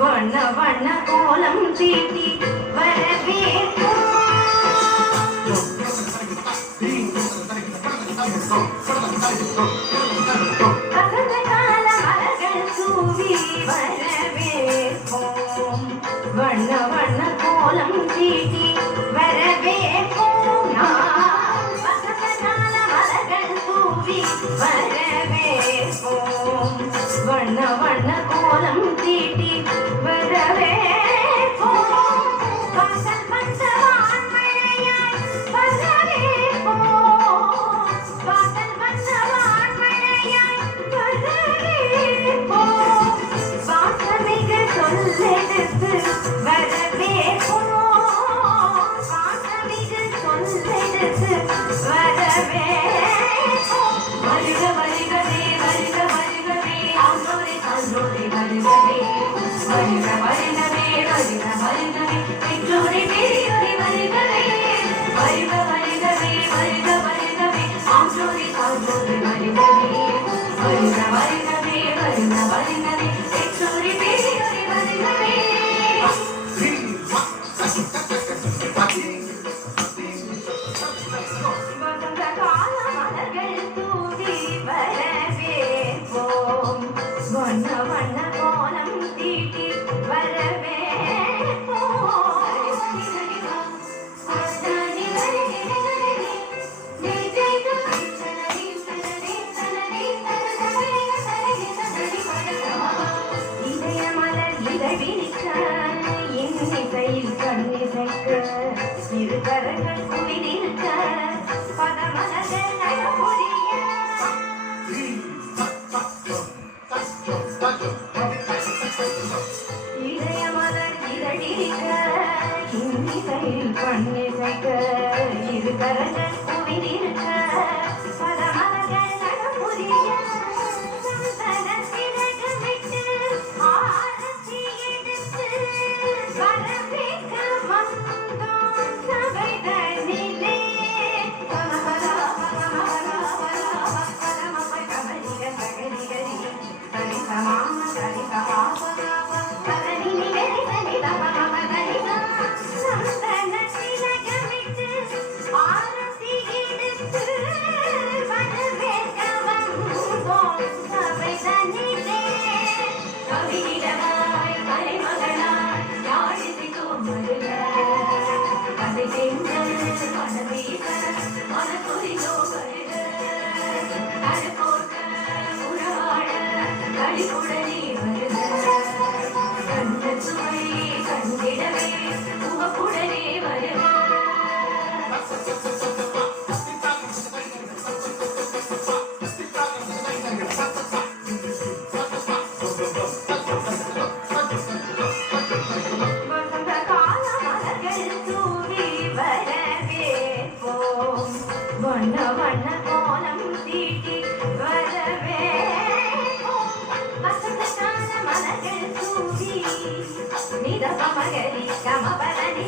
வண்ண வண்ண கோலம் தீட்டி வரவேற்போம். வசந்த கால மலர்கள் தூவி வரவேற்போம். வண்ண வண்ண கோலம் தீட்டி வரவேற்போம். வசந்த கால மலர்கள் தூவி வரவேற்போம். வண்ண வண்ண கோலம் தீட்டி வரவேற்போம். வாசல் வந்த வான்மழையாய் வரவேற்போம். வாசல் வந்த வான்மழையாய் வரவேற்போம். வாசமிகு சொல்லெடுத்து வரவேற்போம். வாசமிகு சொல்லெடுத்து வரவேற்போம். வருக வருகவே வருக வருகவே ஆண்டோரே சான்றோரே வருகவே. வருக வருகவே வருக வருகவே பெற்றோரே பெரியோரே வருகவே. வருக வருகவே வருக வருகவே ஆன்றோரே சான்றோரே வருகவே. வருக வருகவே வருக வருகவே பெற்றோரே பெரியோரே வருகவே. வசந்த கால மலர்கள் தூவி வரவேற்போம். வண்ண வண்ண கோலம் தீட்டி வரவேற்போம். இதய மலர் இதழிக்க இன்னிசையில் கண்ணிசைக்க இரு கரங்கள் குவிதிருக்க பதமலர்கள் நடபுரிய இதய மலர் இதழிக்க இன்னிசையில் கண்ணிசைக்க இரு கரங்கள் குவிதிருக்க பதமலர்கள் நடபுரிய சந்தனத்திலகமிட்டு ஆரத்தி எடுத்து வரவேற்க வந்தோம் சபைதனிலே. சந்தனத்திலகமிட்டு ஆரத்தி எடுத்து வரவேற்க வந்தோம் சபைதனிலே. கவியிடமாய் கலைமகளாய் யாழிசைக்கும் வருக. கதை செங்கல் மனவீச மனக்குறியோ வருக. கருப்போர்க்க உறவாட களிக்குடனே வருக. கண்ட சுவை கண்டிடவே உவக்குடனே வருக. வசந்த கால மலர்கள் தூவி வரவேற்போம். வண்ண வண்ண கோலம் தீட்டி வரவேற்போம். வசந்த கால மலர்கள் தூவி நித பமகரி கமபரணி